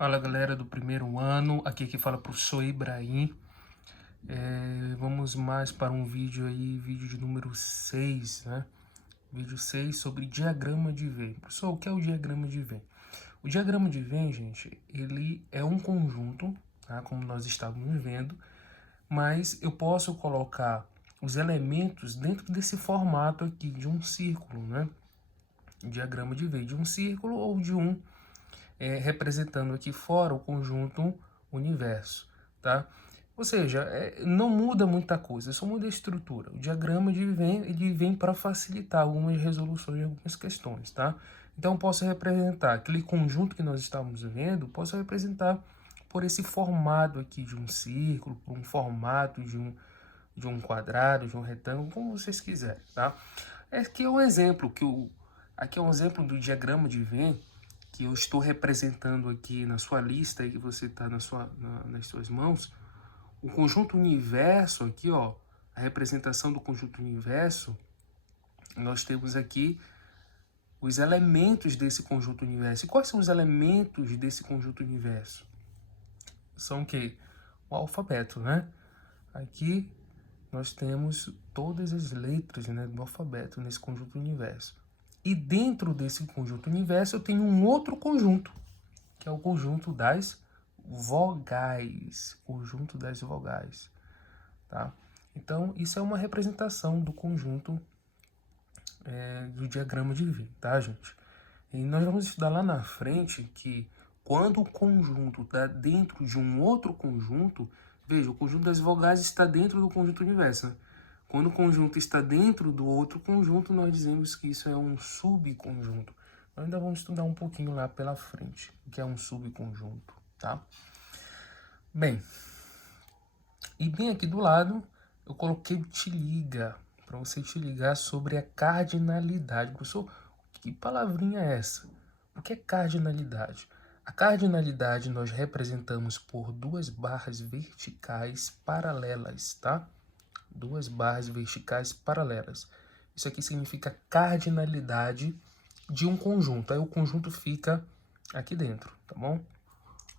Fala galera do primeiro ano, aqui que fala professor Ibrahim. Vamos mais para um vídeo aí, vídeo de número 6, né? Vídeo 6 sobre diagrama de Venn. Professor, o que é o diagrama de Venn? O diagrama de Venn, gente, ele é um conjunto, tá? Como nós estávamos vendo, mas eu posso colocar os elementos dentro desse formato aqui de um círculo, né? Diagrama de Venn, de um círculo ou de um representando aqui fora o conjunto universo, tá? Ou seja, não muda muita coisa, só muda a estrutura. O diagrama ele vem para facilitar algumas resoluções de algumas questões, tá? Então, posso representar aquele conjunto que nós estamos vendo, posso representar por esse formato aqui de um círculo, por um formato de um quadrado, de um retângulo, como vocês quiserem, tá? Aqui é um exemplo aqui é um exemplo do diagrama de Venn que eu estou representando aqui na sua lista aí que você está nas suas mãos. O conjunto universo aqui, ó, a representação do conjunto universo, nós temos aqui os elementos desse conjunto universo. E quais são os elementos desse conjunto universo? São o quê? O alfabeto, né? Aqui nós temos todas as letras, né, do alfabeto nesse conjunto universo. E dentro desse conjunto universo eu tenho um outro conjunto, que é o conjunto das vogais. Conjunto das vogais, tá? Então, isso é uma representação do conjunto do diagrama de Venn, tá, gente? E nós vamos estudar lá na frente que quando o conjunto está dentro de um outro conjunto, veja, o conjunto das vogais está dentro do conjunto universo, né? Quando o conjunto está dentro do outro conjunto, nós dizemos que isso é um subconjunto. Nós ainda vamos estudar um pouquinho lá pela frente, o que é um subconjunto, tá? Bem, e bem aqui do lado, eu coloquei o te liga, para você te ligar sobre a cardinalidade. Professor, que palavrinha é essa? O que é cardinalidade? A cardinalidade nós representamos por duas barras verticais paralelas, tá? Duas barras verticais paralelas. Isso aqui significa cardinalidade de um conjunto. Aí o conjunto fica aqui dentro, tá bom?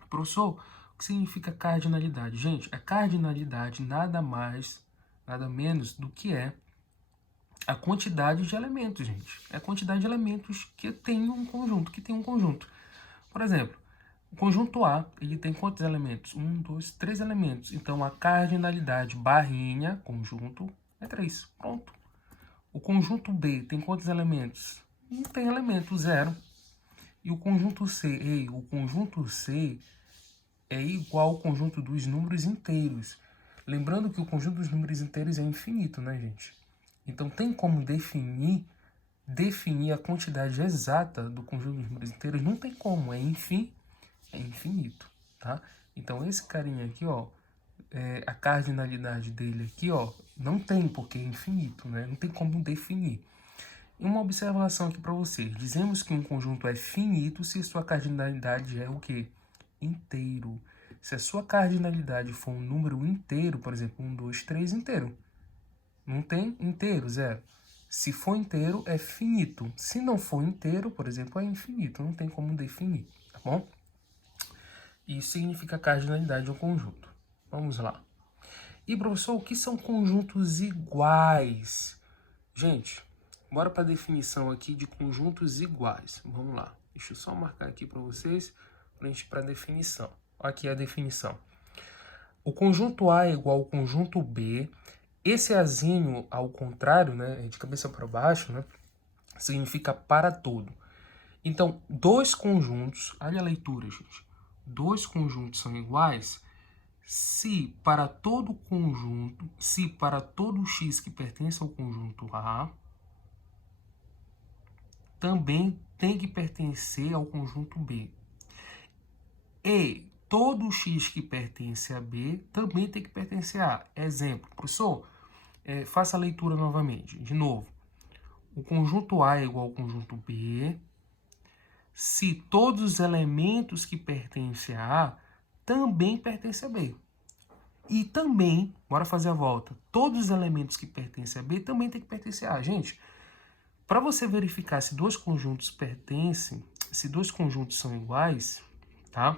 Professor, o que significa cardinalidade? Gente, a cardinalidade nada mais, nada menos do que é a quantidade de elementos, gente. É a quantidade de elementos que tem um conjunto, Por exemplo, o conjunto A, ele tem quantos elementos? 1, 2, 3 elementos. Então, a cardinalidade barrinha, conjunto, é 3. Pronto. O conjunto B tem quantos elementos? Não tem elemento, 0. E o conjunto C, o conjunto C é igual ao conjunto dos números inteiros. Lembrando que o conjunto dos números inteiros é infinito, né, gente? Então, tem como definir a quantidade exata do conjunto dos números inteiros? Não tem como, é infinito, tá? Então, esse carinha aqui, ó, a cardinalidade dele aqui, ó, não tem, porque é infinito, né? Não tem como definir. E uma observação aqui para vocês. Dizemos que um conjunto é finito se sua cardinalidade é o quê? Inteiro. Se a sua cardinalidade for um número inteiro, por exemplo, 1, 2, 3, inteiro. Não tem inteiro, 0. Se for inteiro, é finito. Se não for inteiro, por exemplo, é infinito. Não tem como definir, tá bom? Isso significa cardinalidade de um conjunto. Vamos lá. E, professor, o que são conjuntos iguais? Gente, bora para a definição aqui de conjuntos iguais. Vamos lá. Deixa eu só marcar aqui para vocês, para a gente ir para a definição. Aqui é a definição. O conjunto A é igual ao conjunto B. Esse azinho ao contrário, né, de cabeça para baixo, né, significa para todo. Então, dois conjuntos, olha a leitura, gente. Dois conjuntos são iguais se para todo conjunto, se para todo x que pertence ao conjunto A, também tem que pertencer ao conjunto B. E todo x que pertence a B também tem que pertencer a A. Exemplo, professor, faça a leitura novamente. De novo, o conjunto A é igual ao conjunto B se todos os elementos que pertencem a A também pertencem a B. E também, bora fazer a volta, todos os elementos que pertencem a B também tem que pertencer a A. Gente, para você verificar se dois conjuntos pertencem, se dois conjuntos são iguais, tá?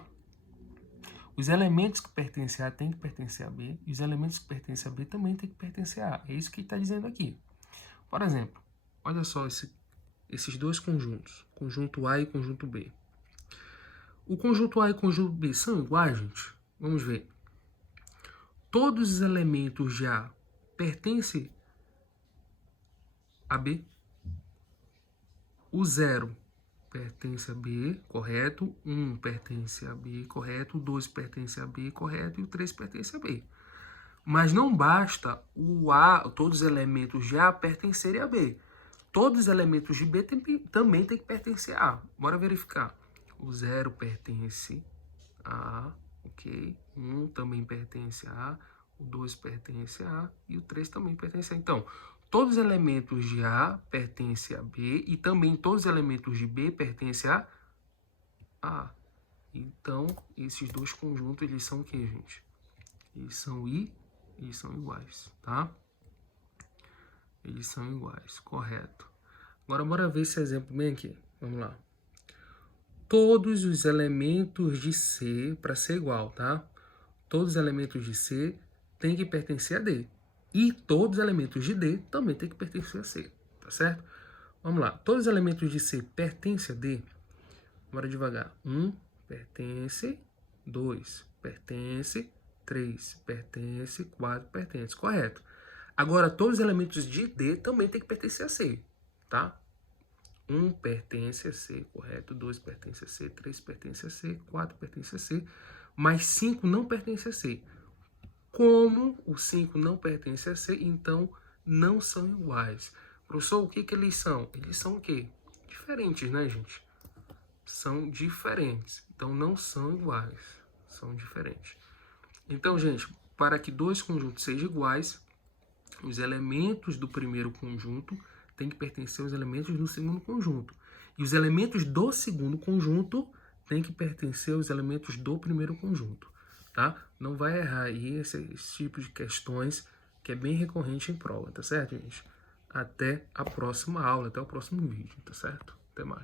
Os elementos que pertencem a A têm que pertencer a B, e os elementos que pertencem a B também têm que pertencer a A. É isso que está dizendo aqui. Por exemplo, olha só esses dois conjuntos, conjunto A e conjunto B. O conjunto A e o conjunto B são iguais, gente? Vamos ver. Todos os elementos de A pertencem a B. O 0 pertence a B, correto. 1 pertence a B, correto. O 2 pertence a B, correto. E o 3 pertence a B. Mas não basta o A, todos os elementos de A pertencerem a B. Todos os elementos de B também têm que pertencer a A. Bora verificar. O 0 pertence a A, ok? 1 também pertence a A. O 2 pertence a A. E o 3 também pertence a A. Então, todos os elementos de A pertencem a B e também todos os elementos de B pertencem a A. Então, esses dois conjuntos, eles são o que, gente? Eles são iguais, tá? Eles são iguais, correto. Agora, bora ver esse exemplo bem aqui. Vamos lá. Todos os elementos de C, para ser igual, tá? Todos os elementos de C têm que pertencer a D. E todos os elementos de D também têm que pertencer a C, tá certo? Vamos lá. Todos os elementos de C pertencem a D. Bora devagar. 1 pertence, 2 pertence, 3 pertence, 4 pertence. Correto. Agora, todos os elementos de D também têm que pertencer a C, tá? 1 pertence a C, correto. 2 pertence a C, 3 pertence a C, 4 pertence a C, mas 5 não pertence a C. Como o 5 não pertence a C, então não são iguais. Professor, o que eles são? Eles são o quê? Diferentes, né, gente? São diferentes. Então, não são iguais. São diferentes. Então, gente, para que dois conjuntos sejam iguais, os elementos do primeiro conjunto têm que pertencer aos elementos do segundo conjunto. E os elementos do segundo conjunto têm que pertencer aos elementos do primeiro conjunto. Tá? Não vai errar aí esse tipo de questões que é bem recorrente em prova, tá certo, gente? Até a próxima aula, até o próximo vídeo, tá certo? Até mais.